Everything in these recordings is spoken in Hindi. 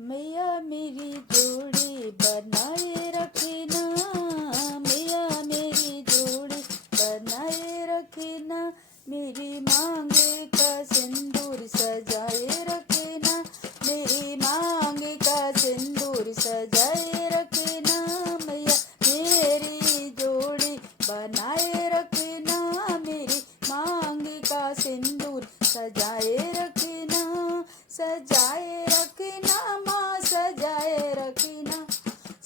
मैया मेरी जोड़ी बनाए रखना, मैया मेरी जोड़ी बनाए रखना, मेरी मांगे का सिंदूर सजाए रखना, मेरी मांगे का सिंदूर सजाए रखना, मैया मेरी जोड़ी बनाए रखना, मेरी मांगे का सिंदूर सजाए रखना, सजाए रखना माँ सजाए रखना,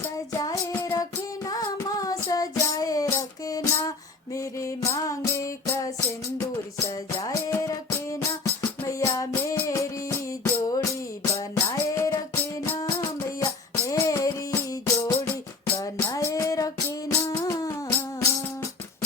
सजाए रखना माँ सजाए रखना, मेरे मांगे का सिंदूर सजाए रखना, मैया मेरी जोड़ी बनाए रखना, मैया मेरी जोड़ी बनाए रखना।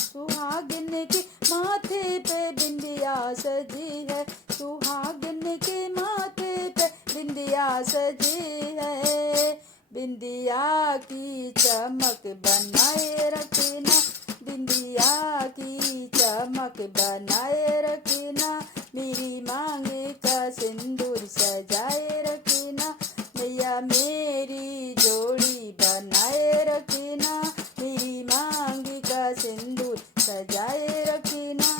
सुहागिन के माथे पे बिंदिया सजी है, सुहागिन के माथे पे बिंदिया सजी है, बिंदिया की चमक बनाए रखना, बिंदिया की चमक बनाए रखना, मेरी मांगे का सिंदूर सजाए रखना, मैया मेरी जोड़ी बनाए रखना, मेरी मांगे का सिंदूर सजाए रखना।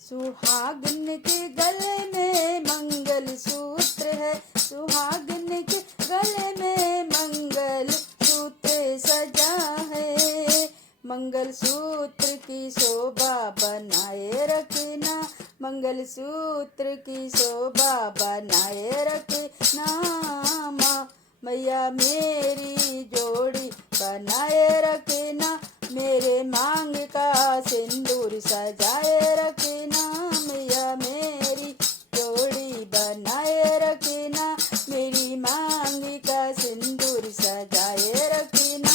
सुहागिन के गले में मंगल सूत्र है, सुहागिन के गले में मंगल सूत्र सजा है, मंगल सूत्र की शोभा बनाए रखना, मंगल सूत्र की शोभा बनाए रखना, माँ मैया मेरी जोड़ी बनाए रखना, मेरे मांग का सिंदूर सजाए रखना, मैया मेरी जोड़ी बनाए रखना, मेरी मांग का सिंदूर सजाए रखना।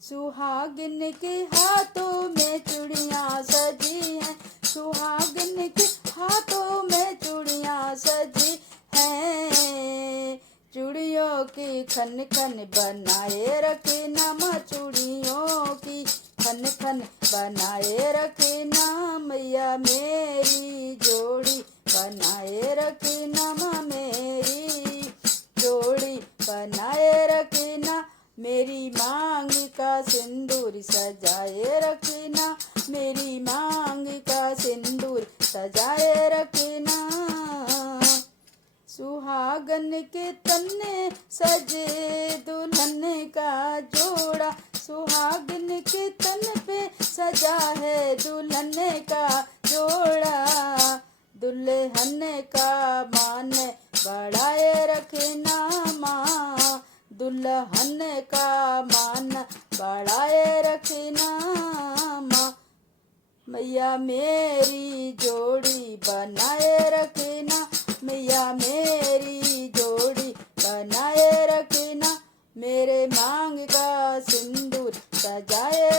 सुहागिन के हाथों में चूड़ियाँ सजी हैं, सुहागिन के हाथों में चूड़ियाँ सजी हैं, चूड़ियों की खन खन बनाए रखना, माँ चूड़ियों की खन खन बनाए रखना, मैया मेरी जोड़ी बनाए रखना, माँ मेरी जोड़ी बनाए रखना, मेरी मांग का सिंदूर सजाए रखना, मेरी मांग का सिंदूर सजाए रखना। सुहागन के तन्ने सजे दुल्हन का जोड़ा, सुहागन के तन पे सजा है दुल्हन का जोड़ा, दुल्हन का मान बढ़ाए रखना, माँ दुल्हन का मान बढ़ाए रखना, माँ मैया मेरी जोड़ी बनाए रखना, मैया मेरी जोड़ी बनाए रखना, मेरे मांग का सिंदूर सजाए